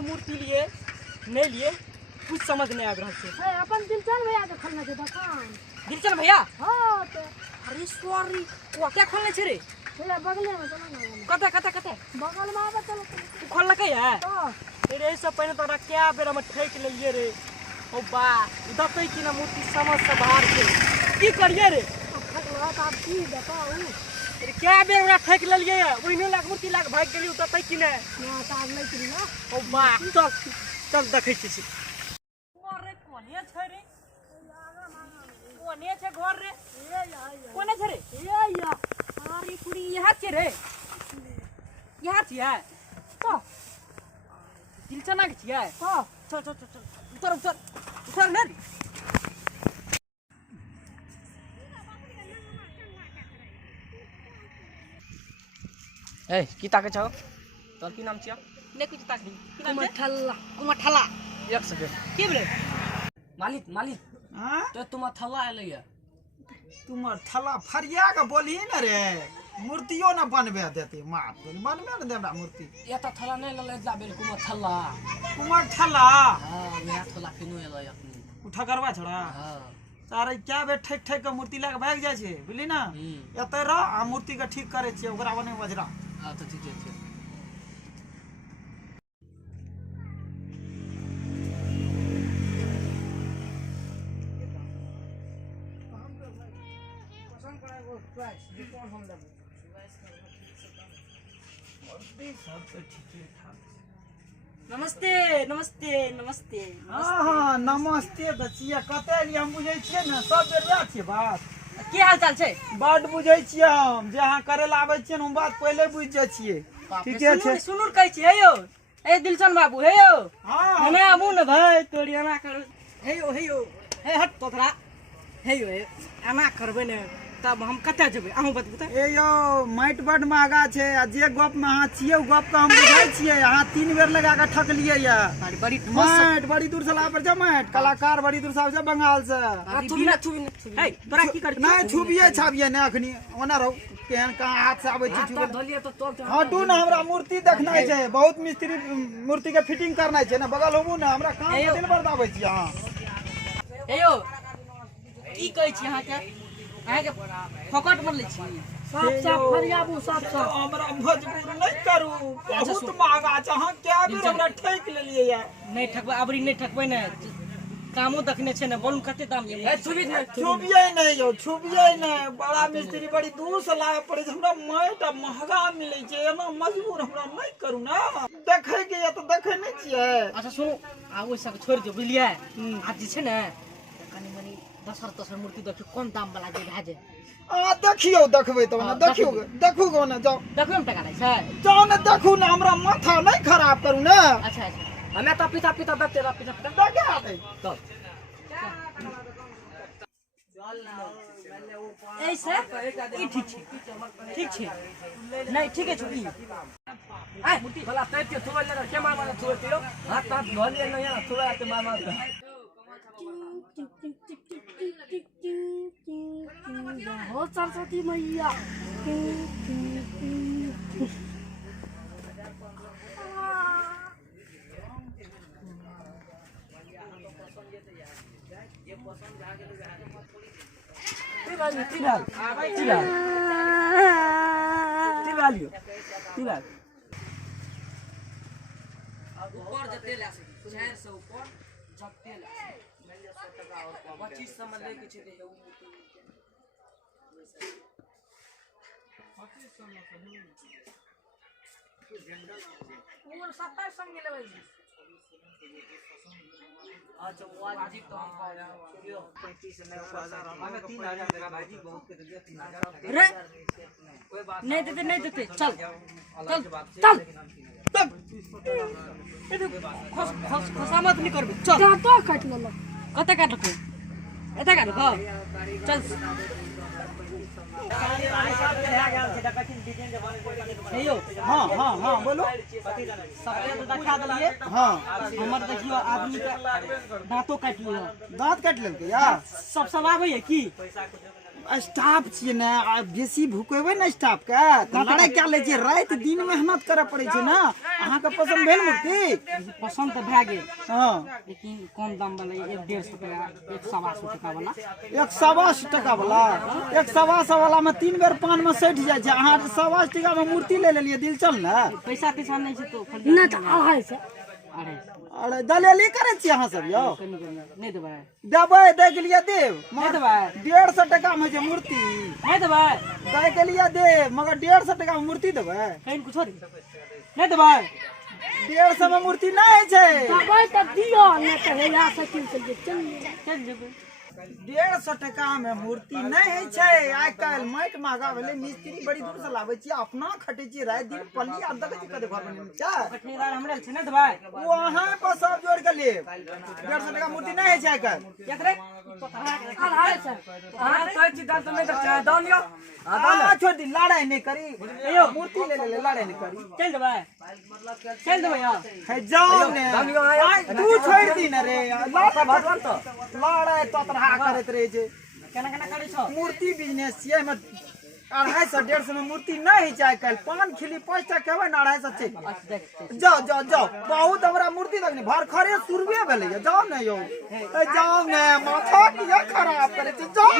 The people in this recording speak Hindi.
मूर्ति लिए नहीं लिए कुछ समझ नहीं आ रहा है। अपन दिलचन भैया के खोलना है दुकान। दिलचन भैया? हां तो अरे सॉरी वो क्या खोलने छे रे? भैया बगले में चलो ना। कते बगल में आवे चलो। तू खोल के है? हां रे सब पहले तोरा क्या बेरा में ठेक लिए रे। ओ बा दतई कि ना मूर्ति समझ से बाहर के की करिए रे? ठकला त आप की बताओ। अरे क्या बेरा ठेक लिए ओइने लाग मूर्ति लाग भाग गेली दतई कि ना ना साहब नहीं करी ना। ओ बा चल देखै छी। अरे कोने छै रे? कोने छै घर रे? कोने छै रे? या अरे पूरी यहाँ छै रे? यहाँ छियै तो दिलचना के छियै? हां चल उतर ने। ए की ताके छौ? तोर की नाम छियै? ने कुछ ताक दी की नाम छै? कुमठला एक सेकंड की बोले मालिक हां तो तुम थल्ला एलैया तुम थला फरिया के बोली न रे मूर्तियो न बनबे देते माफ बनबे न देबा मूर्ति ये तो थल्ला नहीं लले जा बेल कुमठला थला हां यहां थल्ला किनो एलै अपनी उठा करवा छोड़ा हां तारे क्या बे ठेक के मूर्ति लाके भाग जाय छै बुझली ना एते र आ मूर्ति के ठीक करे छै ओकरा बने बजरा हां तो ठीक है नमस्ते नमस्ते नमस्ते हां नमस्ते बचिया कते लिए हम बुझै छियै न सब बेरिया छियै बात की हाल चाल छै? बड बुझै छियै हम जे अहाँ करे ला आबै छियै न हम बात पहले बुझ जाय छियै ठीके छै सुनुर कहै छी हे यौ ए दिलचन बाबू हे यौ हां हमे आबू न भाई तोरी एना कर हे यौ हे हट तोरा हे यौ एना करबै न तब हम कते जेबै अहूँ बतबू त ए यो माइट बड महंगा छै आ जे गप में अहाँ छियै उ गप के हम बुझै छियै अहाँ 3 बेर लगा के ठकलियै या बड़ी माइट बड़ी दूर से ला पर माइट कलाकार बड़ी दूर से आबै छै बंगाल से थुबी हे तोरा की कर नहीं छुबिए छाबिए ने अखनी ओना रहो केहन कहां हाथ से आबै छै छुबे धलिए तो तोल हटू ना हमरा मूर्ति देखनाइ छै बहुत मिस्त्री मूर्ति के फिटिंग करनाइ छै ना बगल होबू ना हमरा काम दिन भर दाबै छी अहाँ हे यौ की कहै छी अहाँ के फोकट मन लै छी साफ फरियाबू साफ हमरा मजबूर नहीं करू बहुत महंगा छै अहाँ क्या बेर हमरा ठेक लेलियै या नहीं ठकबै अबरी नहीं ठकबै ने कामो देखने छै ने बोलू कते दाम ये छुबिए नहीं यो छुबिए नहीं बड़ा मिस्त्री बड़ी दूर से लावे पड़े छै हमरा माइट महंगा मिलै छै एना मजबूर हमरा नहीं करू ना देखै के या तो देखै नहीं छियै अच्छा सुनू आ ओइ सब छोड़ दियौ बुझलियै आज जे छै ने कनी मनी 10 मूर्ति देखियो कम दाम वाला जे भए जाय आ देखियो देखबै त ना देखियो देखू गो ना जाओ देखबै में टका लै छै जाओ ना देखू ना हमरा माथा नहीं खराब करू ना अच्छा हमें तो पिता देखते रह पिता देखा दे तो ऐसे ई ठीक छै नहीं ठीक है छुई आ मूर्ति भला तैते थोबे ले के मार थोबे हाथ हाथ धोले न या थोबे आते मार हो सरस्वती मैया ऊपर जते ला सके 4 से ऊपर जते ला मान ले 100 टका और 25 से ले के छै हे उ 25 से और 27 संग लेबै अच्छा वाजिब तो हम कह 35 में 3000 देगा भाई जी बहुत के दिया 3000 रे कोई बात नहीं देते चल खसामत नहीं करबे चल तो काट लेलो कते काट लको एते काट लको चल हाँ बोलो सबके देखा दलिए हाँ हमर देखियो आदमी के दांतो काट लियो दांत काट लेलकै यार सब आबै है की स्टाफ छियै ने आ बेसी भुकेबै ने स्टाफ के तऽ लड़ाई क्या ले छियै रात दिन मेहनत करे पड़े छै ना अहाँ के पसंद भेल मूर्ति पसंद तो भए गेल हां लेकिन कम दाम वाला 150 टका 125 टका वाला 125 टका वाला 125 वाला में 3 बेर पान में सटि जाय छै अहाँ 125 टका में मूर्ति ले लेलिए दिल चल ना पैसा तैसा नहीं छै तो नहीं तो अढ़ाई से अरे दलेली करे छियै अहाँ सब यौ नहीं देबै देबै दे के लिए देव नहीं देबै 150 टका में जे मूर्ति नहीं देबै दे के लिए देव मगर 150 टका में मूर्ति देबै कहीं कुछ नहीं देबै 150 में मूर्ति नहीं है छै दबाई तो दियो नहीं तो हेया साइकिल से चल चल जेबै 150 टका में मूर्ति नहीं है छै आइ काल माइट महंगा भेले मिस्त्री बड़ी दूर से लाबै छी अपना खटे छी रात दिन पल्ली आ देखै छी कते घर बनेने छै ठेकेदार हमरे छै नहीं देबै वहां पर सब जोड़ के ले 150 टका मूर्ति नहीं है छै आइ काल एकरे अढ़ाई से हां तो छी दाल तो नहीं दे दाम लियो आ छोड़ दी लड़ाई नहीं करी यो मूर्ति ले ले लड़ाई नहीं करी चल देबै यार है जाओ ने दाम लियो आय तू छोड़ दी न रे भगवान तो लड़ाई तो तरह करत रहे छै केना केना करै छौ मूर्ति बिजनेस छियै में 250 150 में मूर्ति नहीं है छै कल पान खिली 5 टका कहबै ना 250 छै जाओ जाओ जाओ बहुत हमरा मूर्ति लगनी भर खरे सुरबे भेलै जाओ ने यौ जाओ ने माथा किया खराब करे छै जाओ